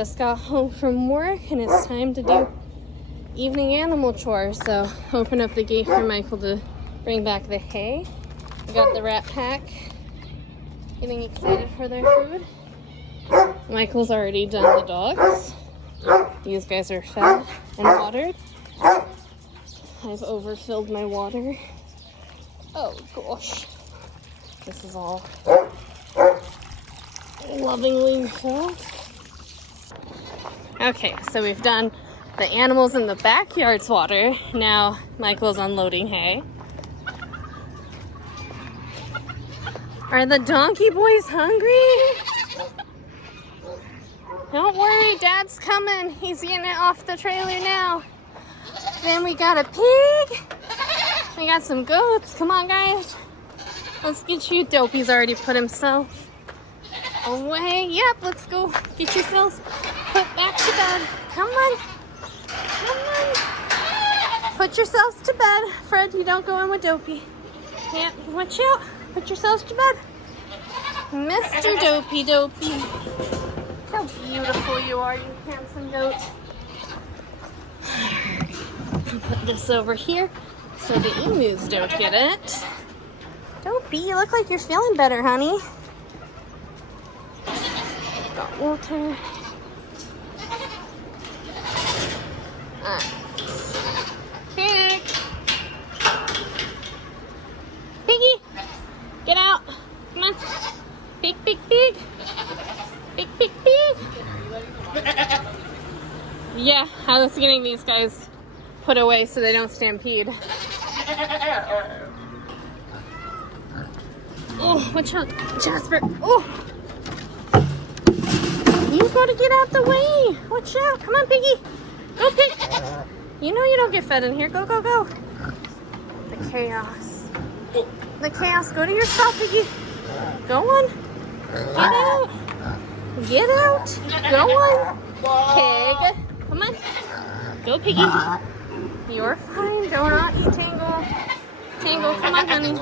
just got home from work and it's time to do evening animal chores. So open up the gate for Michael to bring back the hay. We got the rat pack getting excited for their food. Michael's already done the dogs. These guys are fed and watered. I've overfilled my water. Oh gosh. This is all lovingly filled. Okay, so we've done the animals in the backyard's water. Now Michael's unloading hay. Are the donkey boys hungry? Don't worry, Dad's coming. He's getting it off the trailer now. Then we got a pig. We got some goats. Come on, guys. Let's get you. Dopey's already put himself away. Yep, let's go get yourselves put back to bed. Come on. Come on. Put yourselves to bed. Fred, you don't go in with Dopey. Yeah, watch out. Put yourselves to bed. Mr. Dopey. How beautiful you are, you handsome goat. I'll put this over here so the emus don't get it. Dopey, you look like you're feeling better, honey. Got water. Pig. Piggy, get out. Come on. Pig. Pig. Yeah, I was getting these guys put away so they don't stampede. Oh, watch out, Jasper. Oh, you gotta get out the way. Watch out. Come on, Piggy. Go, Pig. You know you don't get fed in here. Go. The chaos. The chaos. Go to your spot, Piggy. Go on. Get out. Go on. Pig. Come on. Go, Piggy. You're fine. Do not eat Tangle. Tangle, come on, honey.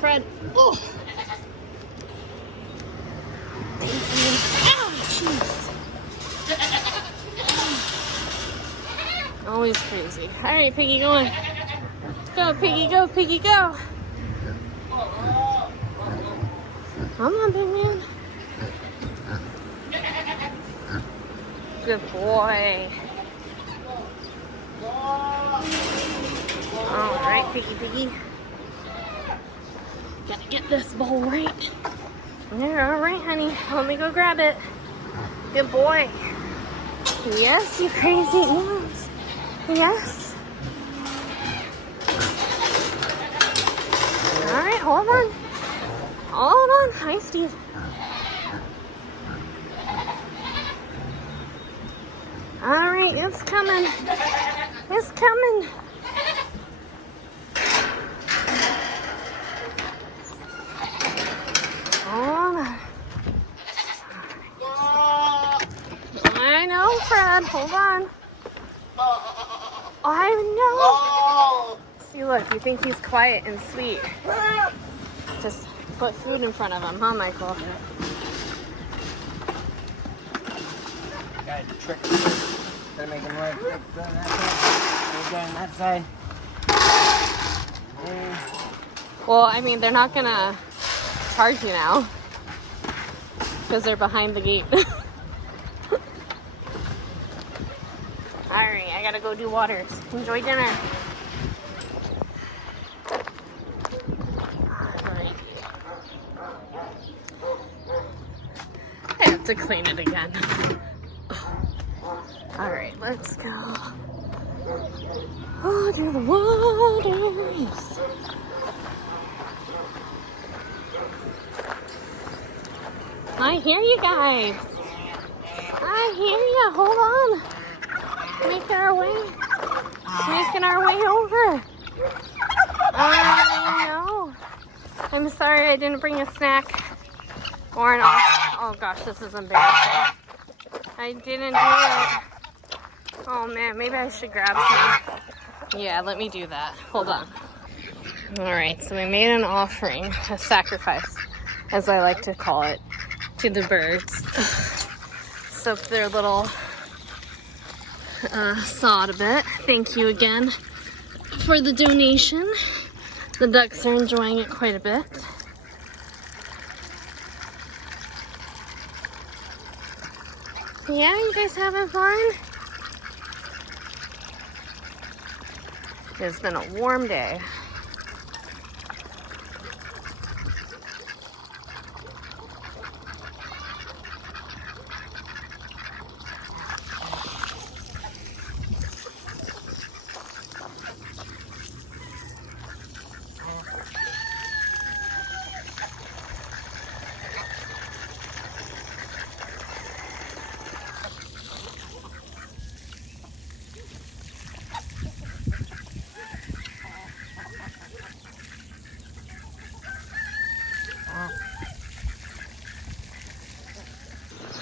Fred. Oh. Ow, jeez. Always crazy. All right, Piggy, go on. Go, Piggy, go, Piggy, go. Come on, big man. Good boy. All right, Piggy. Gotta get this bowl right. Yeah, all right, honey. Let me go grab it. Good boy. Yes, you crazy emus. Yes. All right, hold on. Hi, Steve. All right, it's coming. It's coming. Hold on. I know, Fred. Hold on. I know. See, look, you think he's quiet and sweet. Just put food in front of him, huh, Michael? Got a trick. Gotta make him work. Go on that side. Well, I mean, they're not gonna charge you now because they're behind the gate. Alright, I gotta go do waters. Enjoy dinner. Alright. I have to clean it again. Alright, let's go. Oh, to the waters. I hear you guys. I hear you. Hold on. Making our way over. I know. I'm sorry I didn't bring a snack or an off. Oh gosh, this is embarrassing. I didn't do it. Oh man, maybe I should grab some. Yeah, let me do that. Hold on. Alright, so we made an offering, a sacrifice, as I like to call it, to the birds. up their little sod a bit. Thank you again for the donation. The ducks are enjoying it quite a bit. Yeah, you guys having fun? It's been a warm day.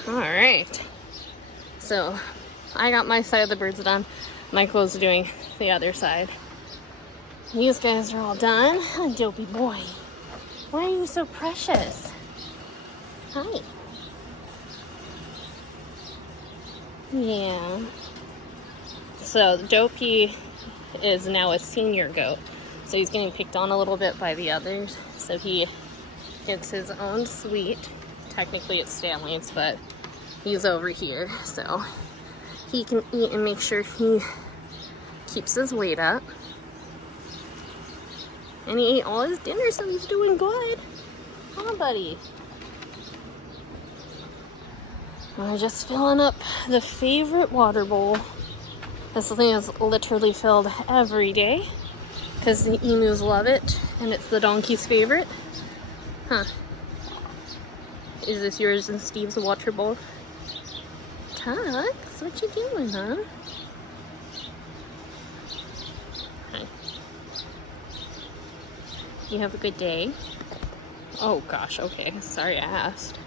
All right, so I got my side of the birds done. Michael's doing the other side. These guys are all done. Oh, dopey boy, why are you so precious? Hi. Yeah. So Dopey is now a senior goat, so he's getting picked on a little bit by the others. So he gets his own suite. Technically it's Stanley's, but he's over here, so he can eat and make sure he keeps his weight up. And he ate all his dinner, so he's doing good. Huh, buddy? We're just filling up the favorite water bowl. This thing is literally filled every day because the emus love it, and it's the donkey's favorite. Huh. Is this yours and Steve's water bowl? Tux, what you doing, huh? Hi. You have a good day? Oh gosh, okay. Sorry I asked.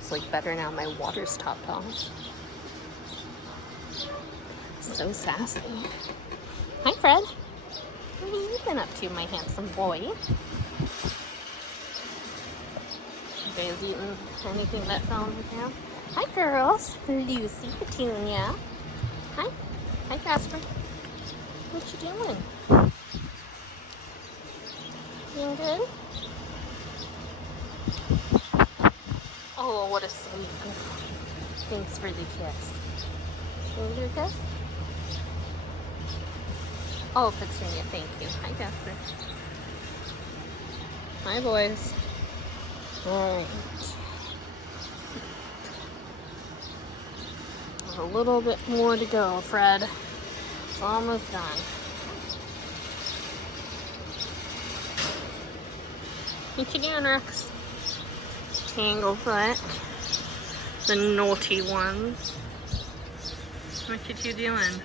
It's like better now my water's topped off. So sassy. Hi, Fred. What have you been up to, my handsome boy? You guys eating anything that fell on the ground? Hi, girls. Lucy, Petunia. Hi. Hi, Casper. What you doing? Doing good? Oh, what a sweet girl. Thanks for the kiss. You want to do a kiss? Oh, Petunia, thank you. Hi, Casper. Hi, boys. Alright. There's a little bit more to go, Fred. It's almost done. What you doing, Rex? Tanglefoot. The naughty ones. What you two doing?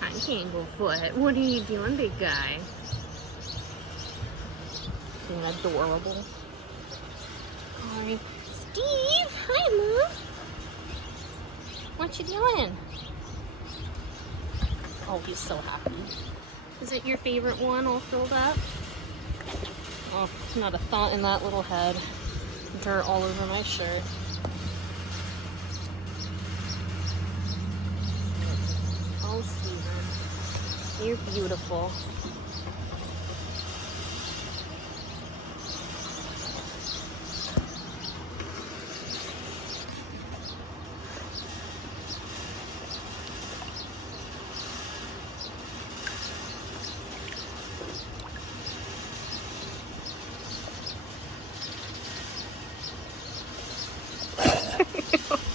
Hi, Tanglefoot. What are you doing, big guy? Being adorable. Hi, Steve. Hi, Mom. What you doing? Oh, he's so happy. Is it your favorite one all filled up? Oh, not a thought in that little head. Dirt all over my shirt. Oh, Steven. You're beautiful.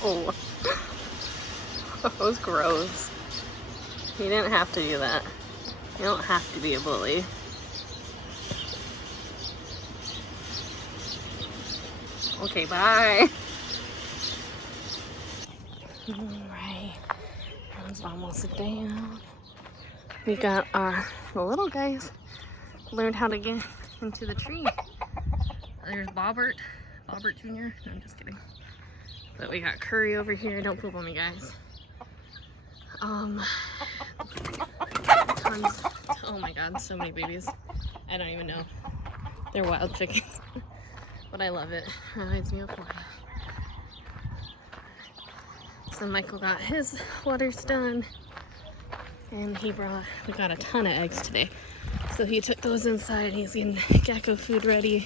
Oh, that was gross. You didn't have to do that. You don't have to be a bully. Okay, bye. Alright, that's almost down. We got the little guys learned how to get into the tree. There's Bobbert Jr. No, I'm just kidding. But we got Curry over here. Don't poop on me, guys. Tons. Oh my god, so many babies. I don't even know. They're wild chickens. But I love it. Reminds me of life. So Michael got his waters done. And we got a ton of eggs today. So he took those inside. He's getting gecko food ready.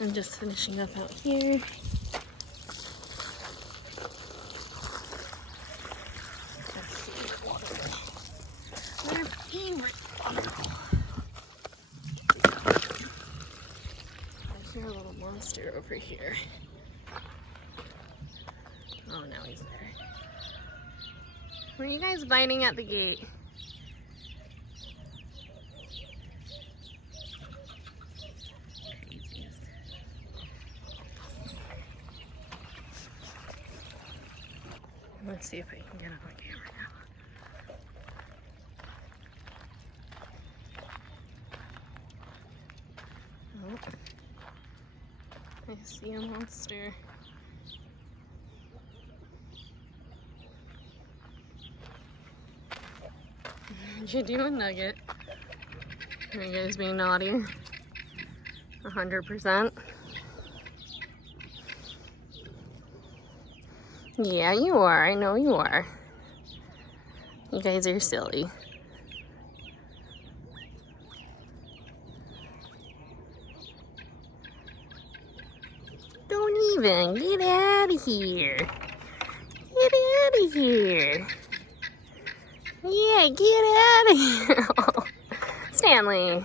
I'm just finishing up out here. Their favorite water. I hear a little monster over here. Oh, now he's there. Were you guys biting at the gate? Let's see if I can get on the camera now. Oh, I see a monster. What'd you do, Nugget? Are you guys being naughty? 100%. Yeah, you are. I know you are. You guys are silly. Don't even. Get out of here. Get out of here. Yeah, get out of here. Oh, Stanley.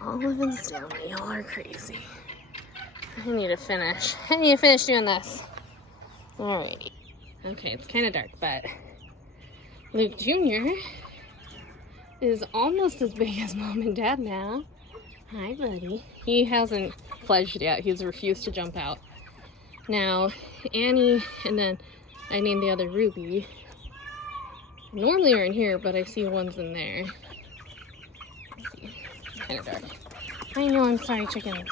Olive and Stanley, y'all are crazy. I need to finish. I need to finish doing this. Alrighty. Okay, it's kind of dark, but Luke Jr. is almost as big as Mom and Dad now. Hi, buddy. He hasn't fledged yet. He's refused to jump out. Now, Annie and then I named the other Ruby. Normally are in here, but I see one's in there. Let's see. It's kind of dark. I know, I'm sorry, chickens.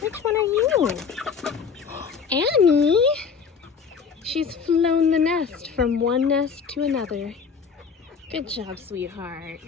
Which one are you? Annie! She's flown the nest from one nest to another. Good job, sweetheart.